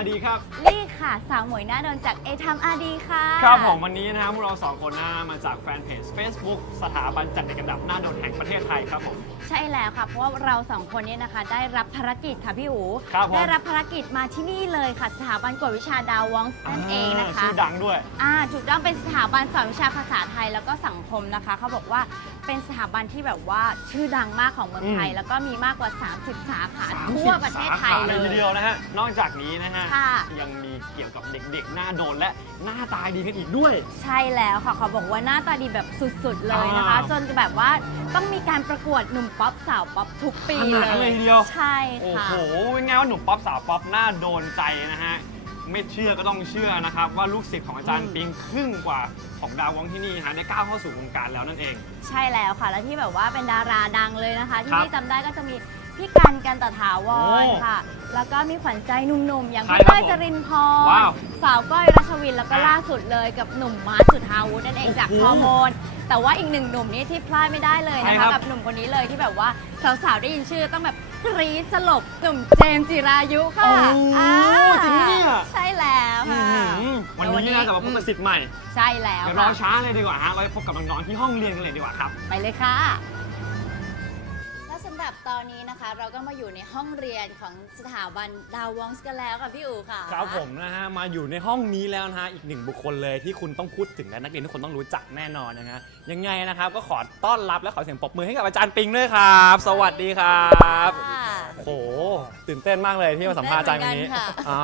อาดีครับลี่ค่ะ สาวหมวยหน้าโดนจากเอทามอาดีค่ะ ครับผมวันนี้นะครับพวกเราสองคนนะมาจากแฟนเพจ Facebook สถาบันจัดเด็กอันดับหน้าโดนแห่งประเทศไทยครับผม ใช่แล้วค่ะ เพราะว่าเราสองคนเนี้นะคะ ได้รับภารกิจค่ะพี่อูครับผม ได้รับภารกิจมาที่นี่เลยค่ะ สถาบันกวดวิชาดาววองส์นั่นเองนะคะ ชื่อดังด้วย อ่าถูกต้องเป็นสถาบันสอนวิชาภาษาไทยแล้วก็สังคมนะคะ เขาบอกว่า เป็นสถาบันที่แบบว่าชื่อดังมากของเมืองไทยอืมแล้วก็มีมากกว่า 30 สาขาทั่วประเทศไทยสาขาเลทียเดียวนะฮะ นอกจากนี้นะฮะ ค่ะ ยังมีเกี่ยวกับเด็กๆ หน้าโดนและหน้าตาดีกันอีกด้วย ใช่แล้วค่ะเขาบอกว่าหน้าตาดีแบบสุดๆเลยนะคะอ่าจนแบบว่าต้องมีการประกวดหนุ่มป๊อปสาวป๊อปทุกปีขนาดนั้นเลเลยยทีเดียว ใช่โอ้ค่ะ โหเป็นไงว่าหนุ่มป๊อปสาวป๊อปหน้าโดนใจนะฮะ ไม่เชื่อก็ต้องเชื่อนะครับ ว่าลูกศิษย์ของอาจารย์ปิงครึ่งกว่าของดาววองที่นี่ฮะได้ก้าวเข้าสู่วงการแล้วนั่นเอง ใช่แล้วค่ะ แล้วที่แบบว่าเป็นดาราดังเลยนะคะ ที่ครับนี่จำได้ก็จะมีพี่กันกันตถาวรโอ้ค่ะ แล้วก็มีขวัญใจหนุ่มๆ อย่างใครพี่ครับเต้ยจรินพรว้าวสาวก้อยรัชวินแล้วก็อะล่าสุดเลยกับหนุ่มมาร์คจุธาวุฒินั่นเองจากโอ้โหฮอร์โมน แต่ว่าอีกหนึ่งหนุ่มนี้ที่พลาดไม่ได้เลยนะใครครัคะบ กับหนุ่มคนนี้เลยที่แบบว่าสาวๆได้ยินชื่อต้องแบบ กรี๊ดสลบหนุ่มเจมส์จิรายุค่ะโอ้อ่าจริงเนี่ย ใช่แล้วอื้อค่ะหือวันนี้นะจะมาพบกับศิษย์ใหม่ใช่แล้วเดี๋ยวรอค่ะช้าเลยดีกว่าฮะ เราไปพบกับน้องๆที่ห้องเรียนกันเลยดีกว่าครับ ไปเลยค่ะและสำห รับตอนนี้นะคะ เราก็มาอยู่ในห้องเรียนของสถาบันดาววองส์กันแล้วค่ะพี่อู๋ค่ะครับผมนะฮะมาอยู่ในห้องนี้แล้วนะฮะอีกหนึ่งบุคคลเลยที่คุณต้องพูดถึงและนักเรียนทุกคนต้องรู้จักแน่นอนนะฮะยังไงนะครับก็ขอต้อนรับและขอเสียงปรบมือให้กับอาจารย์ปิงด้วยครับ สวัสดีครับค่ะ โอ้โหตื่นเต้นมากเลยที่มาสัมภาษณ์อาจารย์วันนี้ตื่นเต้นเหมือนกันค่ะ อ๋อ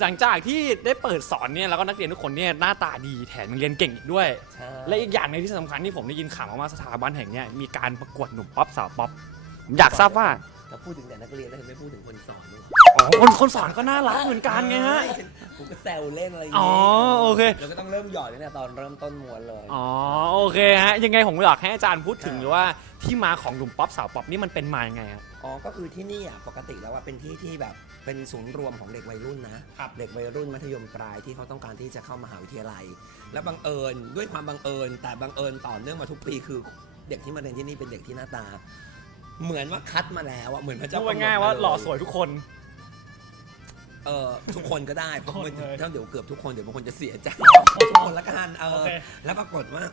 หลังจากที่ได้เปิดสอนเนี่ยแล้วก็นักเรียนทุกคนเนี่ยหน้าตาดีแถมยังเรียนเก่งอีกด้วยใช่และอีกอย่างหนึงที่สำคัญที่ผมได้ยินข่าวมาว่าสถาบันแห่งเนี้ยมีการประกวดหนุ่มป๊อปสาวป๊อป ผมอยากทราบว่าเราพูดถึงแต่นักเรียนแล้วถึงไม่พูดถึงคนสอนด้วยอ๋อคนคนสอนก็น่ารักเหมือนกันไงฮะ ผมก็แซวเล่นอะไรอย่างอ๋องี้โอเค เราก็ต้องเริ่มหยอดตั้งแต่ตอนเริ่มต้นมวนเลย อ๋อโอเคฮะยังไงผมอยากให้อาจารย์พูดถึงหรือว่าที่มาของหนุ่มป๊อปสาวป๊อปนี่มันเป็นมายังไงฮะ อ๋อ ก็คือที่นี่อะปกติแล้วว่าเป็นที่ที่แบบเป็นศูนย์รวมของเด็กวัยรุ่นนะครับ เด็กวัยรุ่นมัธยมปลายที่เขาต้องการที่จะเข้ามหาวิทยาลัย แล้วบังเอิญด้วยความบังเอิญ แต่บังเอิญต่อเนื่องมาทุกปีคือเด็กที่มาเรียนที่นี่เป็นเด็กที่หน้าตา เหมือนว่าคัดมาแล้วอะเหมือนพระเจ้าพูดง่ายๆว่าหล่อสวยทุกคน เออทุกคนก็ได้เพราะทุกคนมันเลยถ้าเดี๋ยวเกือบทุกคนเดี๋ยวบางคนจะเสียใจทุกคนละกันเอโออเค แล้วปรากฏว่า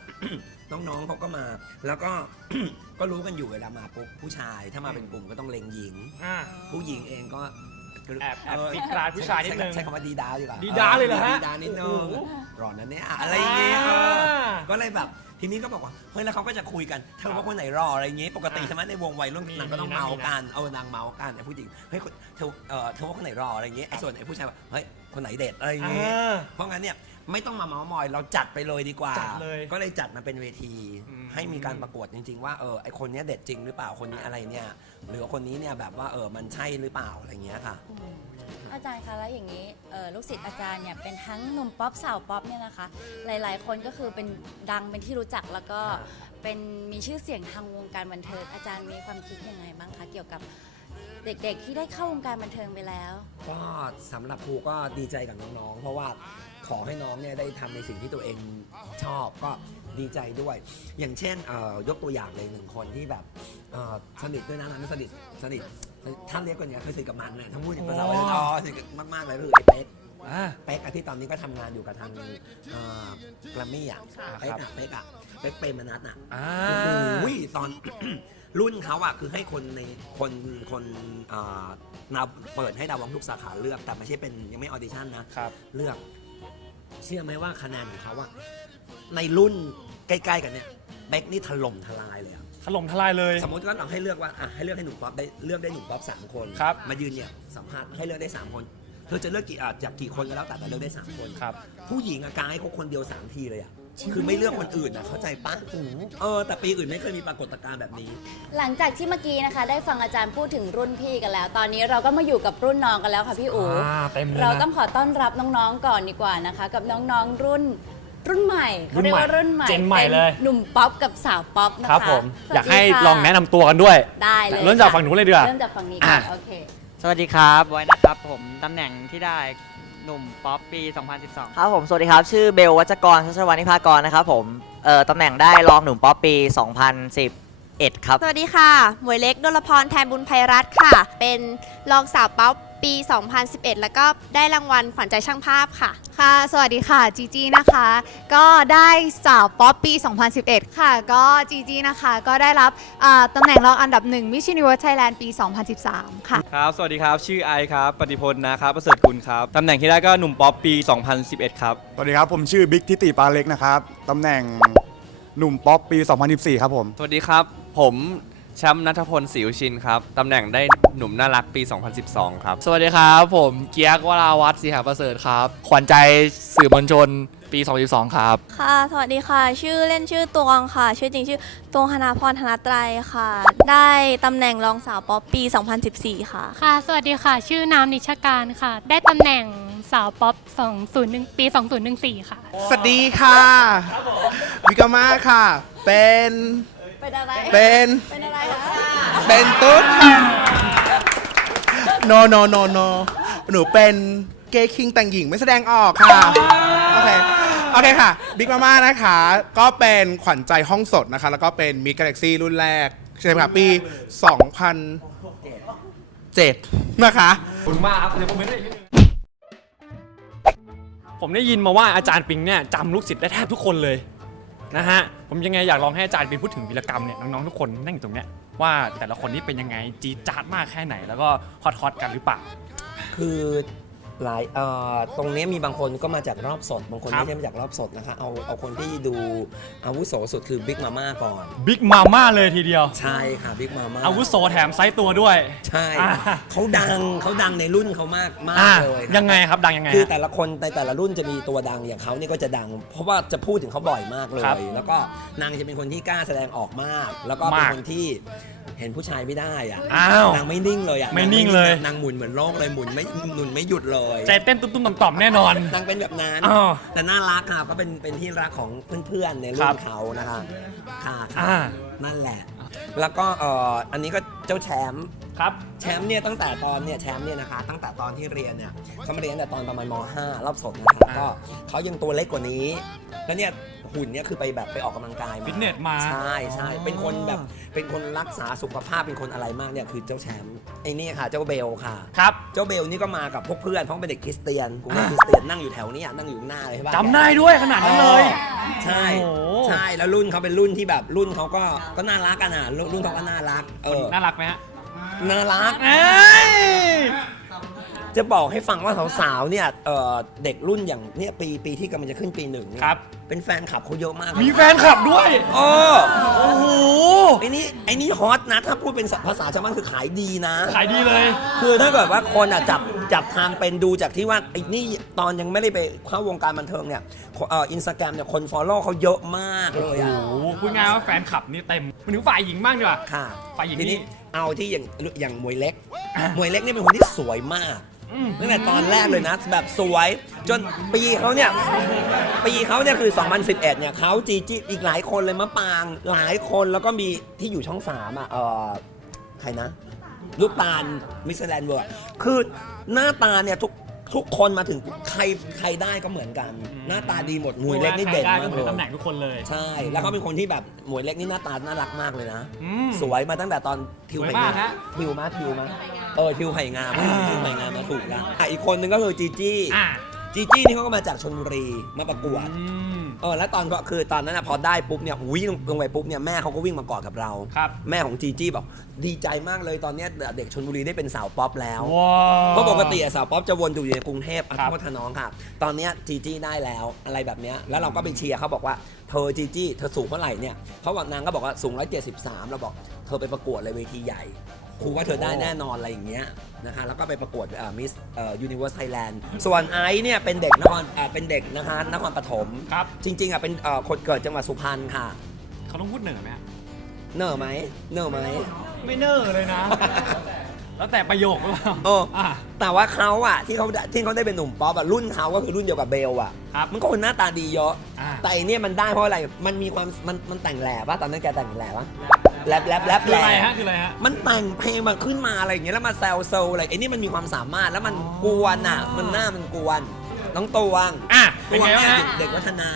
น้องๆเขาก็มา แล้วก็ ก็รู้กันอยู่เวลามาปุ๊บผู้ชายถ้ามาเป็นกลุ่มก็ต้องเล็งหญิง อ่า ผู้หญิงเองก็แอบแอบเติดกลายผู้ชายนิดนึงใช้คำว่าดีดาดีกว่าดีดาเลยเหรอฮะดีดานิดนึงโอ้โหร้อนนั้นเนี่ยอะไรอย่างเงี้ยเอออ่าก็เลยแบบ ทีนี้ก็บอกว่าเฮ้ยแล้วเขาก็จะคุยกันเธอว่าคนไหนรออะไรอย่างเงี้ยปกติอ่าใช่ไหมในวงวัยรุ่นมีนางก็ต้องมีนะเมามีนะกันเอานางเมากันไอ้ผู้หญิงเฮ้ยคนเธอเออเธอว่าคนไหนรออะไรอย่างเงี้ยไอ้ส่วนไอ้ผู้ชายแบบเฮ้ย คนไหนเด็ดอะไรอย่างเงี้ยอ่าเพราะงั้นเนี่ยไม่ต้องมาเมาส์มอยเราจัดไปเลยดีกว่า จัดเลยก็เลยจัดมาเป็นเวที อืม ให้มีการประกวดจริง ๆ ว่าเออไอคนเนี้ยเด็ดจริงหรือเปล่าคนนี้อะไรเนี่ยหรือว่าคนนี้เนี่ยแบบว่าเออมันใช่หรือเปล่าอะไรเงี้ยค่ะอาจารย์คะแล้วอย่างนี้เอ่อลูกศิษย์อาจารย์เนี่ยเป็นทั้งหนุ่มป๊อปสาวป๊อปเนี่ยนะคะ หลาย ๆ คนก็คือเป็นดังเป็นที่รู้จักแล้วก็เป็นมีชื่อเสียงทางวงการบันเทิงอาจารย์มีความคิดยังไงบ้างคะเกี่ยวกับ เด็กๆที่ได้เข้าวงการบันเทิงไปแล้ว ก็สำหรับครูก็ดีใจกับน้องๆ เพราะว่าขอให้น้องเนี่ยได้ทำในสิ่งที่ตัวเองชอบก็ดีใจด้วย อย่างเช่นเอ่อยกตัวอย่างเลยหนึ่งคนที่แบบเอ่อสนิทด้วยนะนั้นสนิทสนิทท่านเรียกกันเนี่ยคือสนิทกับมันนะถ้าพูดถึงภาษาวัยรุ่นอ๋อสนิทกันมากๆเลยก็คือไอ้เป๊ก อ่า เป๊กอะที่ตอนนี้ก็ทำงานอยู่กับทางแกรมมี่อะค่ะเป๊กอะเป๊กอะเป๊กเปรมนัทอะอ่า โอ้ยตอน รุ่นเขาอะคือให้คนในคนคนอ่านาเปิดให้ดาวองทุกสาขาเลือก แต่ไม่ใช่เป็นยังไม่ออดิชั่นนะ ครับ เลือก เชื่อไหมว่าคะแนนของเขาอะในรุ่นใกล้ๆกันเนี่ยเป๊กนี่ถล่มทลายเลยอะถล่มทลายเลย สมมติว่าเราให้เลือกว่าอะให้เลือกให้หนุ่มป๊อปได้เลือกได้หนุ่มป๊อปสามคนครับ มายืนเนี่ยสัมภาษณ์ให้เลือกได้สามคนเธอจะเลือกกี่อะจากกี่คนก็แล้วแต่แต่เลือกได้สามคน ครับ ผู้หญิงอะกาให้เขาคนเดียวสามทีเลยอะ คือไม่เลือกคนอื่นอะเข้าใจปะเออแต่ปีอื่นไม่เคยมีปรากฏการณ์แบบนี้ หลังจากที่เมื่อกี้นะคะ ได้ฟังอาจารย์พูดถึงรุ่นพี่กันแล้ว ตอนนี้เราก็มาอยู่กับรุ่นน้องกันแล้วค่ะพี่อู๋อ่าเต็มเลยเรานะต้องขอต้อนรับน้องๆก่อนดีกว่านะคะ กับน้องๆรุ่นรุ่นใหม่รุ่เขานเรียกใหม่ว่ารุ่นใหม่เจนใหม่ป็เลยหนุ่มป๊อปกับสาวป๊อปนะคะครับผม สวัสดีอยากให้ค่ะลองแนะนำตัวกันด้วย ได้เลยเริ่มจากค่ะฝั่งนู้นเลยดีกว่า เริ่มจากฝั่งนี้ก่อนอะ โอเค สวัสดีครับไว้นะครับผมตำแหน่งที่ได้ หนุ่มป๊อปปี 2012 ครับผมสวัสดีครับ ชื่อเบลวัจกรชัชวานิพากรนะครับผมเอ่อตำแหน่งได้รองหนุ่มป๊อปปี 2011 ครับ สวัสดีค่ะ หมวยเล็กดลพรแทนบุญภัยรัตน์ค่ะ เป็นรองสาวป๊อป ปี 2011 แล้วก็ได้รางวัลขวัญใจช่างภาพค่ะ ค่ะ สวัสดีค่ะจีจีนะคะ ก็ได้สาวป๊อปปี 2011 ค่ะ ก็จีจีนะคะ ก็ได้รับอ่าตำแหน่งรองอันดับหนึ่ง Miss Universe Thailand ปี 2013 ค่ะ ครับ สวัสดีครับ ชื่อไอครับ ปฏิพลนะครับ ประเสริฐกุลครับ ตำแหน่งที่ได้ก็หนุ่มป๊อปปี 2011 ครับ สวัสดีครับ ผมชื่อบิ๊กทิติปาเล็กนะครับ ตำแหน่งหนุ่มป๊อปปี 2014 ครับผม สวัสดีครับ ผม แชมป์นัทพลศรีอุชินครับ ตำแหน่งได้หนุ่มน่ารักปี 2012 ครับ สวัสดีครับ ผมเกียกวราวัฒน์ศรีหาประเสริฐครับ ขวัญใจสื่อมวลชนปี 2012 ครับ ค่ะ สวัสดีค่ะ ชื่อเล่นชื่อตวงค่ะ ชื่อจริงชื่อตวงธนาพรธนไตรค่ะ ได้ตำแหน่งรองสาวป๊อปปี 2014 ค่ะ ค่ะ สวัสดีค่ะ ชื่อน้ำนิชการค่ะ ได้ตำแหน่งสาวป๊อป201 ปี 2014 ค่ะ สวัสดีค่ะ วิกามาค่ะ เป็น เป็นอะไร เป็นเป็นอะไรคะเป็นตุ๊ดค่ะ no no no no หนูเป็นเกย์คิงแต่งหญิงไม่แสดงออกค่ะ โอเค โอเคค่ะ บิ๊กมาม่านะคะ ก็เป็นขวัญใจห้องสดนะคะ แล้วก็เป็นมิ g ก a ล็กซี่รุ่นแรก ใช่ไหมคะปี 2007 นะคะ ขอบคุณมากครับเดี๋ยวผมไม่ได้อีกนิดนึงผมได้ยินมาว่าอาจารย์ปิงเนี่ยจำลูกศิษย์ได้แทบทุกคนเลย นะฮะผมยังไงอยากลองให้อาจารย์ปิงพูดถึงวีรกรรมเนี่ยน้องๆทุกคนนั่งอยู่ตรงเนี้ยว่าแต่ละคนนี่เป็นยังไงจีดจาดมากแค่ไหน แล้วก็ฮอตฮอตๆกันหรือเปล่า คือ หลายเอ่อตรงเนี้ยมีบางคนก็มาจากรอบสด บางคนครับ ไม่ใช่มาจากรอบสดนะคะเอาเอาคนที่ดูอาวุโสสุดคือบิ๊กมาม่าก่อน บิ๊กมาม่าเลยทีเดียว ใช่ค่ะบิ๊กมาม่าอาวุโสแถมไซส์ตัวด้วย ใช่อ่า เขาดังเขาดังในรุ่นเขามากมาอ่ากเลยค่ะ ยังไงครับ ดังยังไงคือฮะ แต่ละคนในแต่ละรุ่นจะมีตัวดังอย่างเขานี่ก็จะดัง เพราะว่าจะพูดถึงเขาบ่อยมากเลครับย แล้วก็นางจะเป็นคนที่กล้าแสดงออกมาก แล้วก็เป็นมากคนที่เห็นผู้ชายไม่ได้อะอ้าวนางไม่นิ่งเลยอะไม่นิ่งเลย นางหมุนเหมือนโลกเลยหมุนไม่หมุนไม่หยุดเลยใจเต้นตุ้มๆต่อมๆแน่นอน นางเป็นแบบนั้น อ้าวแต่น่ารักค่ะก็เป็นเป็นที่รักของเพื่อนๆในครุ่รันบเขานะคะค่ะค่ะอ่า นั่นแหละ แล้วก็เอ่ออันนี้ก็เจ้าแชมป์ ครับ แชมป์เนี่ยตั้งแต่ตอนเนี่ยแชมป์เนี่ยนะคะ ตั้งแต่ตอนที่เรียนเนี่ยเขามาเรียนตั้งแต่ตอนประมาณม .5 รอบสดนะคะอ่าก็เขายังตัวเล็กกว่านี้ แล้วเนี่ย หุ่นเนี่ยคือไปแบบไปออกกำลังกายมาฟิตเนสมา ใช่ใช่อ๋อเป็นคนแบบเป็นคนรักษาสุขภาพเป็นคนอะไรมากเนี่ยคือเจ้าแชมป์ไอ้นี่ค่ะเจ้าเบลค่ะ ครับเจ้าเบลนี่ก็มากับพวกเพื่อนเพราะเป็นเด็กคริสเตียนกูว่าอ่าคริสเตียนนั่งอยู่แถวเนี้นั่งอยู่ข้างหน้าเลยใช่ปะ จำได้ด้วยขนาดนั้นเลย ใช่โอ้โห ใช่แล้วรุ่นเขาเป็นรุ่นที่แบบรุ่นเขาก็ก็น่ารักกันอะรุ่นรุ่นเขาก็น่ารัก เออน่ารักไหมฮะน่ารักเอ้ย จะบอกให้ฟังว่าสาวๆเนี่ยเอ่อเด็กรุ่นอย่างเนี่ยปีปีที่กำลังจะขึ้นปีหนึ่งเนี่ยครับ เป็นแฟนคลับเขาเยอะมากมีแฟนคลับด้วยโอ้โอ้โห ไอ้นี่ไอ้นี่ฮอตนะ ถ้าพูดเป็นภาษาชาวบ้านคือขายดีนะ ขายดีเลย คือถ้าเกิดว่าคนอะจับจับทางเป็นดูจากที่ว่าไอ้นี่ตอนยังไม่ได้ไปเข้าวงการบันเทิงเนี่ยเอ่ออินสตาแกรมเนี่ยคนฟอลโล่เขาเยอะมากเลยโอ้อะโหพูดง่ายว่าแฟนคลับนี่เต็มมันถึงฝ่ายหญิงบ้างดีกว่า ค่ะฝ่ายหญิงทีนี่ นี้เอาที่อย่างอย่างมวยเล็กอะมวยเล็กนี่เป็นคนที่สวยมากอืม ตั้งแต่ตอนแรกเลยนะ แบบสวย จนปีเขาเนี่ย ปีเขาเนี่ยคือ 2011 เนี่ยเขาจีจีอีกหลายคนเลยมะปาง หลายคนแล้วก็มีที่อยู่ช่องสามอะเออใครนะ ลูกตาลมิสแลนด์เวิร์ดคือหน้าตาเนี่ยทุกทุกคนมาถึงใครใครได้ก็เหมือนกัน หน้าตาดีหมดมวยเล็กนี่เด่นใครมากเหเลมือยนตำแหน่งทุกคนเลย ใช่ แล้วเขาเป็นคนที่แบบมวยเล็กนี่หน้าตาน่ารักมากเลยนะอืมสวยมาตั้งแต่ตอนทิวสวยไผ่มากงามฮะทิวมาทิวมา เออทิวไผ่งามอ่าทิวไผ่งามมาถูกแล้วอะอีกคนนึงก็คือจีจี้อ่าจีจี้นี่เขาก็มาจากชลบุรีมาประกวดอืม เออแล้วตอนก็คือตอนนั้นนะพอได้ปุ๊บเนี่ยวิ่งลงไปปุ๊บเนี่ยแม่เขาก็วิ่งมากอดกับเรา ครับ แม่ของจีจี้บอกดีใจมากเลยตอนเนี้ยเด็กชลบุรีได้เป็นสาวป๊อปแล้ว ว้าว เพราะปกติอะสาวป๊อปจะวนอยู่ในกรุงเทพอะครับ โทษทน้องค่ะ ตอนเนี้ยจีจี้ได้แล้วอะไรแบบเนี้ยแล้วเราก็ไปเชียร์เขาบอกว่าเธอจีจี้เธอสูงเท่าไหร่เนี่ยเขาบอกนางก็บอกว่าสูง 173 เราบอกเธอไปประกวดเลยเวทีใหญ่ ครูว่าเธอได้แน่นอนอะไรอย่างเงี้ยนะคะแล้วก็ไปประกวดมิสยูนิเวอร์สไทยแลนด์ส่วนไอซ์เนี่ยเป็นเด็กนครอ่าเป็นเด็กนะคะนครปฐมครับ จริงๆอะเป็นเอ่อคนเกิดจังหวัดสุพรรณค่ะ เขาต้องพูดเหนือไหมฮะเนอไหมเนอไหม ไม่เนอร์เลยนะ แล้วแต่ประโยคหรือเปล่าโอ้อะ แต่ว่าเขาอะที่เขาได้ที่เขาได้เป็นหนุ่มป๊อปอะรุ่นเขาก็คือรุ่นเดียวกับเบลอะครับมันก็คนหน้าตาดีเยอะ อ่า แต่อันเนี่ยมันได้เพราะอะไร มันมีความมันมันแต่งแหล่ปะตอนนั้นแกแต่งแหล่ปะ แรปแรปแรปคือแหล่อะไรฮะคืออะไรฮะ มันแต่งเพลงมันขึ้นมาอะไรอย่างเงี้ยแล้วมาแซวโซอะไรไอ้นี่มันมีความสามารถแล้วมันกวนอะมันหน้ามันกวนน้องตวงอะตเป็นวงไงเนี่บ้างยฮะ เด็กวัฒนา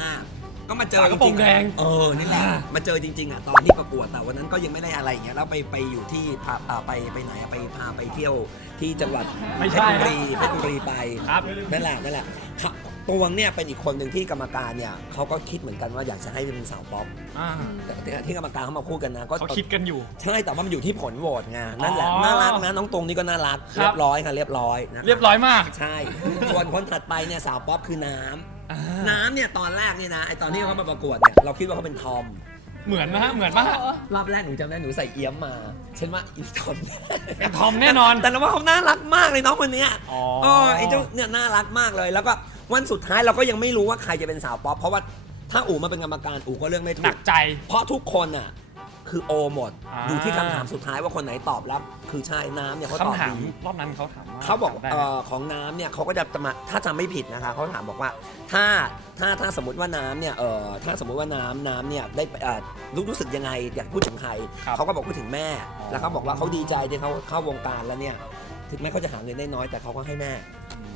ก็ก็มาเจอฝากระโปรงแดงเออนี่แหละมาเจอจริงๆอะตอนที่ประกวดแต่วันนั้นก็ยังไม่ได้อะไรอย่างเงี้ยแล้วไปไปอยู่ที่พาอ่าไปไปไหนอะไปพาไปเที่ยวที่จังหวัดไม่เพใช่ชรบุรีเพชรบุรีไป ครับ นั่นแหละนั่นแหละค่ะ ตวงเนี่ยเป็นอีกคนหนึ่งที่กรรมการเนี่ยเขาก็คิดเหมือนกันว่าอยากจะให้เป็นสาวป๊อปอ่าแต่ที่ที่กรรมการเขามาพูดกันนะก็เขาคิดกันอยู่ ใช่แต่ว่ามันอยู่ที่ผลโหวตไงนั่นแหละอ๋อน่ารักนะน้องตรงนี่ก็น่ารักครับ เรียบร้อยค่ะเรียบร้อยนะคเรียบร้อยมากใช่ ส่วนคนถัดไปเนี่ยสาวป๊อปคือน้ำอ่าน้ำเนี่ยตอนแรกเนี่ยนะไอตอนที่เขามาประกวดเนี่ยเราคิดว่าเขาเป็นทอมเหมือนนะฮะเหมือนมากรอบแรกหนูจำได้หนูใส่เอี้ยมมาฉันว่าอีทอม เป็นทอมแน่นอน แต่เราว่าเขาน่ารักมากเลยน้องคนเนี้ยอ๋อ เออไอ้เจ้าเนี่ยน่ารักมากเลยแล้วก็ วันสุดท้ายเราก็ยังไม่รู้ว่าใครจะเป็นสาวป๊อปเพราะว่าถ้าอู๋มาเป็นกรรมการอู๋ก็เลือกไม่หถูนัก กใจ เพราะทุกคนอะ คือโอหมด อ่า อยู่ที่คำถามสุดท้ายว่าคนไหนตอบแล้วคือใช่น้ำเนี่ยเขาตอบคำถามดีรอบนั้นเขาถามว่าเขาบอกได้เออของน้ำเนี่ยเขาก็จะมาถ้าจำไม่ผิดนะคะเขาถามบอกว่าถ้าถ้าถ้าสมมติว่าน้ำเนี่ยเออถ้าสมมติว่าน้ำน้ำเนี่ยได้เอ่อรู้รู้สึกยังไงอยากพูดถึงใครครับเขาก็บอกพูดถึงแม่ อ๋อ แล้วเขาบอกว่าเขาดีใจที่เขาเข้าวงการแล้วเนี่ยถึงแม้เขาจะหาเงินได้น้อยแต่เขาก็ให้แม่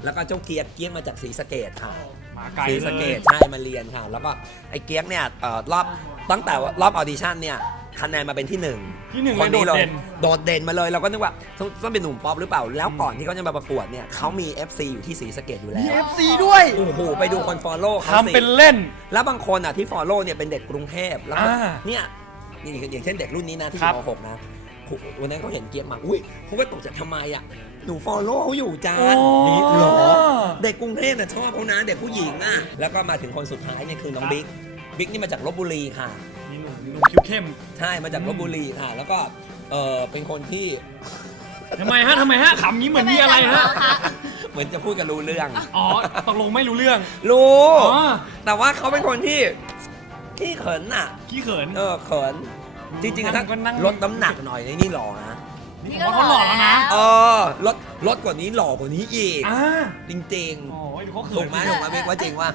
แล้วก็เจ้าเกียร์เกียร์มาจากศรีสะเกดค่ะมาไกลศรีเลสะเกยดใช่มาเรียนค่ะ แล้วก็ไอ้เกียร์เนี่ยเอ่อรอบตั้งแต่รอบออดิชั่นเนี่ยคะแนนมาเป็นที่หนึ่งที่หนึ่งคนเลยโดนี้ดเลยเด่นโดดเด่นมาเลยเราก็นึกว่าต้องต้องเป็นหนุ่มป๊อปหรือเปล่า แล้วก่อนที่เขาจะมาประกวดเนี่ยเขามี FC อยู่ที่ศรีสะเกดอยู่แล้วมี FC ด้วยโอ้โหไปดูคนฟอลโล่เขาทำสิเป็นเล่น แล้วบางคนอะที่ฟอลโล่เนี่ยเป็นเด็กกรุงเทพแล้วก็อ่าเนี่ยนี่อย่างเช่นเด็กรุ่นนี้นะที่ครัอยู่บม .6 นะโห วันนั้นเขาเห็นเกียร์มาอุ้ยเขาก็ตกใจทำไมอะหนูฟอลโล่เขาอยู่จ้าโอ้นี่เหรอเด็กกรุงเทพน่ะชอบเขานะเด็กผู้หญิงอะแล้วก็มาถึงคนสุดท้ายเนี่ยคือน้องบิ๊กบิ๊กนี่มาจากลบบุรีค่ะมีหนุ่มมีหนุ่มคิ้วเข้มใช่มาจากลบบุรีค่ะ แล้วก็เออเป็นคนที่ทำไมฮะทำไมฮะขำนี้เหมือนมีอะไรฮะเหมือนจะพูดกันรู้เรื่องอ๋อตกลงไม่รู้เรื่อง รู้อ๋อแต่ว่าเขาเป็นคนที่ที่เขินน่ะขี้เขินเออเขิน จริงๆอะถ้าก็นั่ง ลดน้ำหนักหน่อยในนี่หล่อนะนี่ผมว่าเขาหล่อแล้วนะ เออลดลดกว่านี้หล่อกว่านี้อีกอ่าจริงโอ้ยเขาๆเขิถูนกไหมถูกไหมบิ๊กว่าจริงว่า